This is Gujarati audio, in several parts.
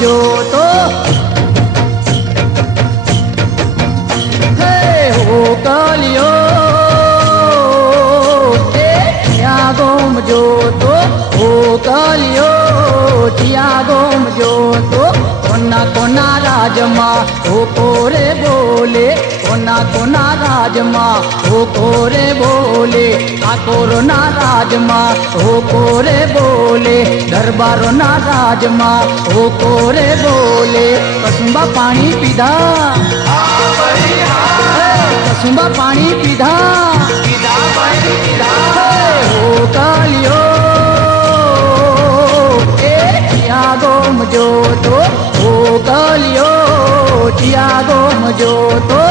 જોતો હે હો કાલિયો ગોમ જોતો હો કાલિયો ટિયા ગોમ જોતો કોના રાજમાં હો કોરે બોલે કોના રાજમાં હો કોરે બોલે આ કોરોના રાજમાં હો કોરે બોલે દરબારોના રાજમાં હો કોરે બોલે કસુંબા પાણી પીધા કસુંબા પાણી પીધા હો કાલિયો ટિયા ગોમ જોતો હો કાલિયો ટિયા ગોમ જોતો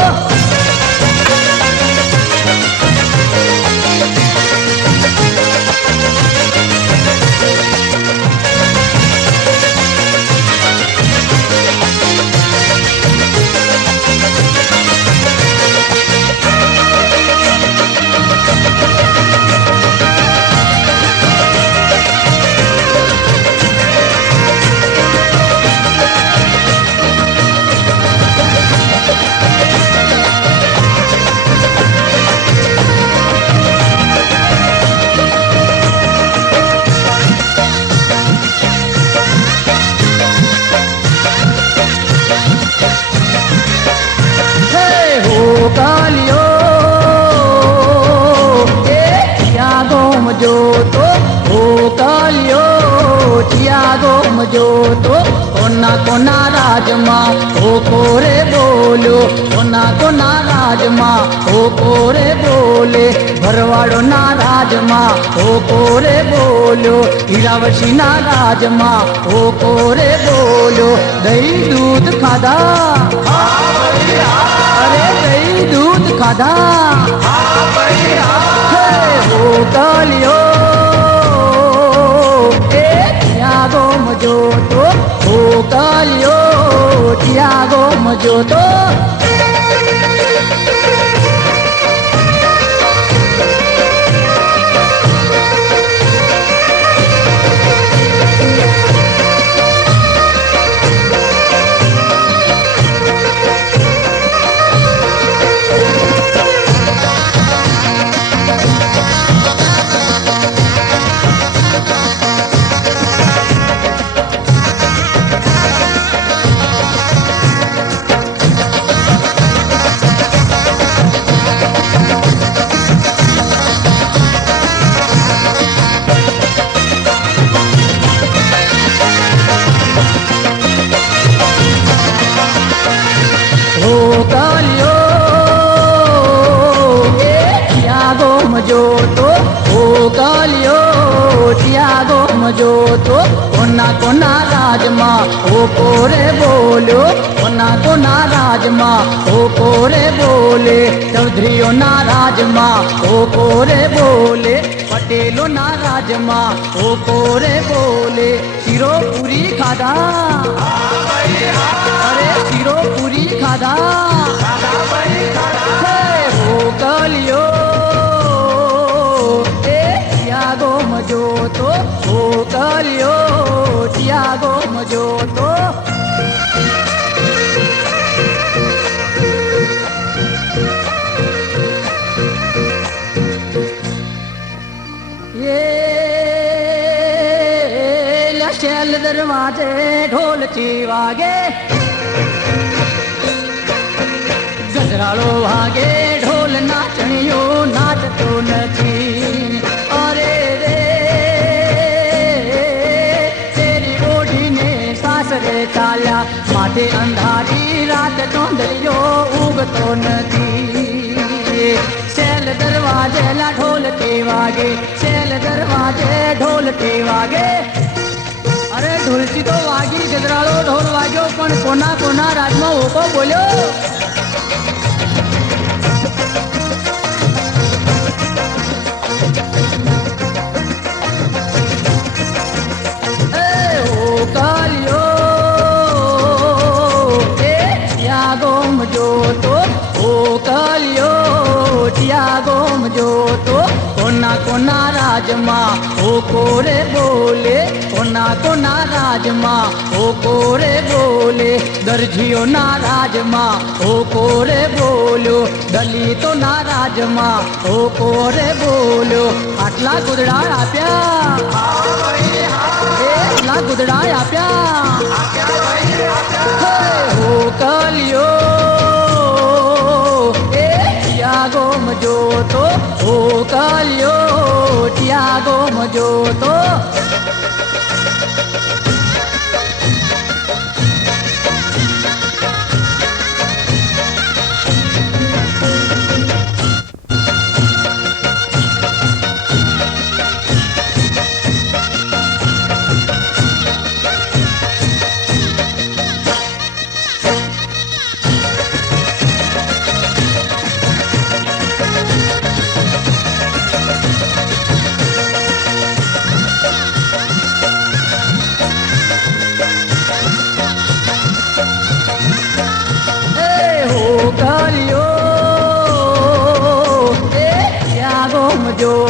જોતો હો કાલિયો ટિયા ગોમ જોતો કોના રાજમાં હો કોરે બોલ્યો કોના રાજમાં હો કોરે બોલે ભરવાડોના રાજમાં હો કોરે બોલ્યો હીરાવશીના રાજમાં હો કોરે બોલ્યો દહીં દૂધ ખાધા અરે દહીં દૂધ ખાધા હો કાલિયો ટિયા ગોમ જોતો હો કાલિયો ટિયા ગોમ જોતો જોતો હો કાલિયો ટિયા ગોમ જોતો કોના રાજમાં હો કોરે બોલ્યો કોના રાજમાં હો કોરે બોલે ચૌધરીઓના રાજમાં હો કોરે બોલે પટેલોના રાજમાં હો કોરે બોલે શીરો પૂરી ખાધા અરે શીરો પૂરી ખાધા હો કાલિયો ગોમ જોતો હો કાલિયો ટિયા ગોમ જોતો શેલ દરવાજે ઢોલકી વાગે ગજરાળો વાગે ઢોલ નાચણીઓ નાચતો નથી અરે રે તેરી ઓઢીને સાસરે ચાલ્યા માથે અંધારી રાત ચોંદલીઓ ઉગતો નથી શેલ દરવાજે લા ઢોલકી વાગે શેલ દરવાજે ઢોલકી વાગે અરે ઢોલકી તો વાગી ગજરાળો ઢોલ વાગ્યો પણ કોના રાજમાં ઓકો બોલ્યો જોતો હો કાલિયો ટિયા ગોમ જોતો કોના રાજમાં ઓ કોરે બોલે કોના કોના રાજમાં ઓ કોરે બોલે દરજીઓના રાજમાં ઓ કોરે બોલ્યો દલિતોના રાજમાં ઓ કોરે બોલ્યો આટલા ગુદડા આપ્યા આટલા ગુદડા આપ્યા હો કલિયો ત્યાગો મજો તો ઓ કલિયો ત્યાગો મજો તો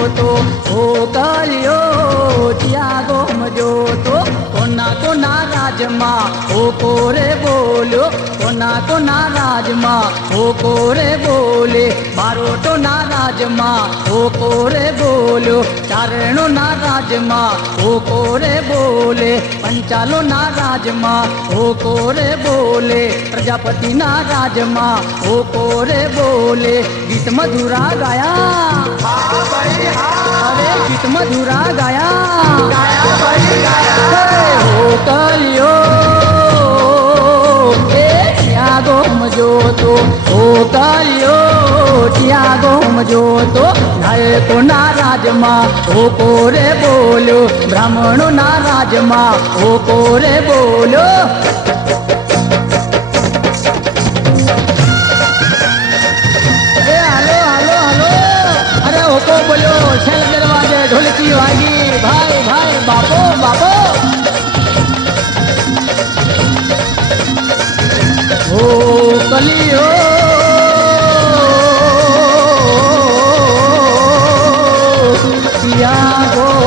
તો ઓ કલિયો ત્યાગો મજો તો કોના કોના રાજમાં ઓ કોરે બોલ્યો કોના કોના રાજમાં ઓ કોરે બોલે બારોટોના રાજમાં ઓ કોરે બોલ્યો ચારણોના રાજમાં ઓ કોરે બોલે પંચાલોના રાજમાં ઓ કોરે બોલે પ્રજાપતિના રાજમાં ઓ કોરે બોલે ગીત મધુરા ગાયા અરે ગીત મધુરા ગાયા હો કલિયો ત્યાગો મજો તો ઓ કલિયો ત્યાગો મજો તો નાયકોના રાજમાં ઓ કોરે બોલ્યો બ્રાહ્મણોના રાજમાં ઓ કોરે બોલ્યો બોલ્યો છેલ દરવાજે ઢોલકી વાગી ભાઈ ભાઈ બાપો બાપો ઓ કલિયો ત્યાગો